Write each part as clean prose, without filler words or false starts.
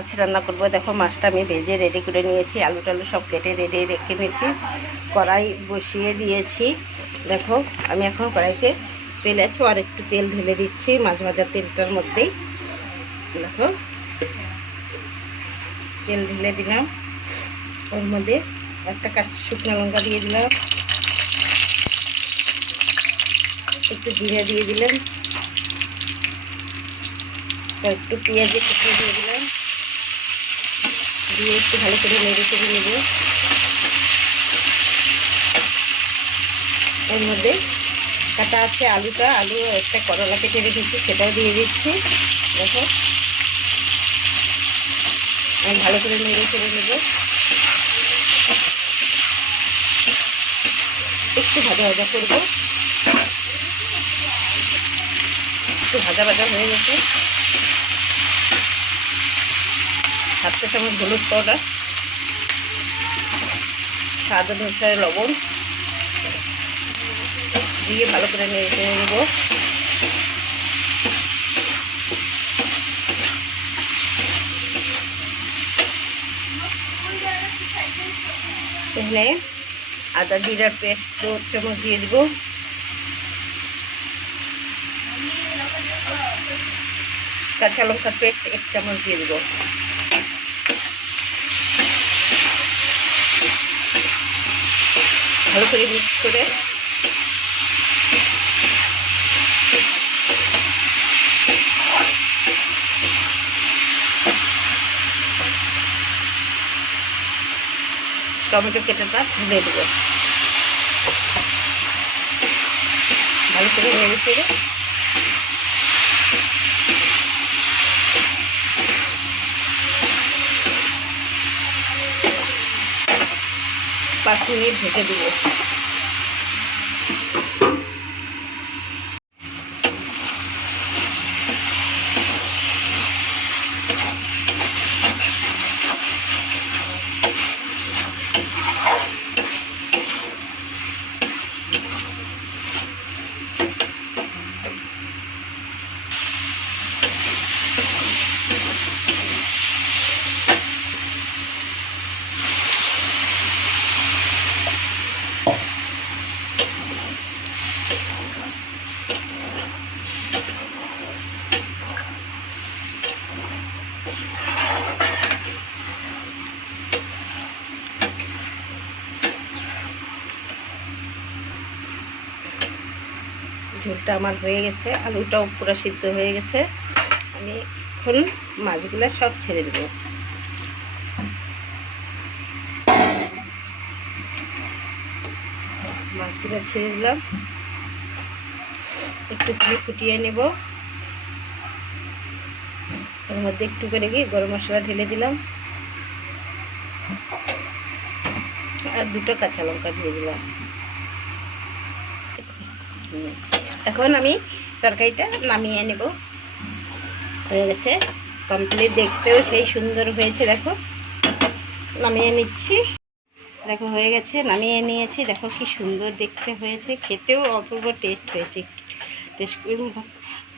মাছ রান্না করব। দেখো মাছটা আমি ভেজে রেডি করে নিয়েছি, আলু টালু সব কেটে রেডি রেখে নিয়েছি। কড়াই বসিয়ে দিয়েছি। দেখো আমি এখন কড়াইতে তেল আছে, আর একটু তেল ঢেলে দিচ্ছি মাছ ভাজার তেলটার মধ্যেই। দেখো তেল ঢেলে দিলাম, ওর মধ্যে একটা শুকনো লঙ্কা দিয়ে দিলাম, একটু জিরে দিয়ে দিলাম, একটু পেঁয়াজে কুচিয়ে দিয়ে দিলাম, দিয়ে একটু ভালো করে নেড়ে চেড়ে নেব। এর মধ্যে কাটা আছে আলুটা, আলু একটা করলা কেটে রেখেছি সেটাও দিয়ে দিচ্ছি। দেখো আমি ভালো করে নেড়ে চেড়ে নেব, একটু ভাজা ভাজা করবো। একটু ভাজা ভাজা হয়ে গেছে। 7 চামচ হলুদ পাউডার, স্বাদ অনুসারে লবণ দিয়ে ভালো করে নেড়ে চেড়ে নেব। এখানে আদা জিরার পেস্ট 2 চামচ দিয়ে দিব, কাঁচা লঙ্কার পেস্ট 1 চামচ দিয়ে দিব। ভালো করে মিক্স করে টমেটো কেটেটা ঢেলে দেবো। ভালো করে নেড়ে চেড়ে 5 মিনিট ঢেকে দেবো। ঝোলটা আমার হয়ে গেছে, আলুটাও পুরো সিদ্ধ হয়ে গেছে। আমি এখন মাছগুলো সব ছেড়ে দেব। মাছগুলো ছেড়ে দিলাম, একটু ফুটিয়ে নেব। এর মধ্যে একটু করে গরম মশলা ঢেলে দিলাম, আর 2টো কাঁচা লঙ্কা দিয়ে দিলাম। এখন আমি তরকারিটা নামিয়ে নেব। হয়ে গেছে কমপ্লিট, দেখতেও সেই সুন্দর হয়েছে। দেখো নামিয়ে নিচ্ছি। দেখো হয়ে গেছে, নামিয়ে নিয়েছি। দেখো কি সুন্দর দেখতে হয়েছে, খেতেও অপূর্ব টেস্ট হয়েছে। টেস্ট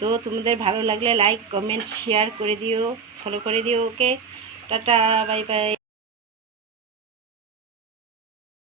তো তোমাদের ভালো লাগলে লাইক কমেন্ট শেয়ার করে দিও, ফলো করে দিও। ওকে, টাটা, বাই বাই।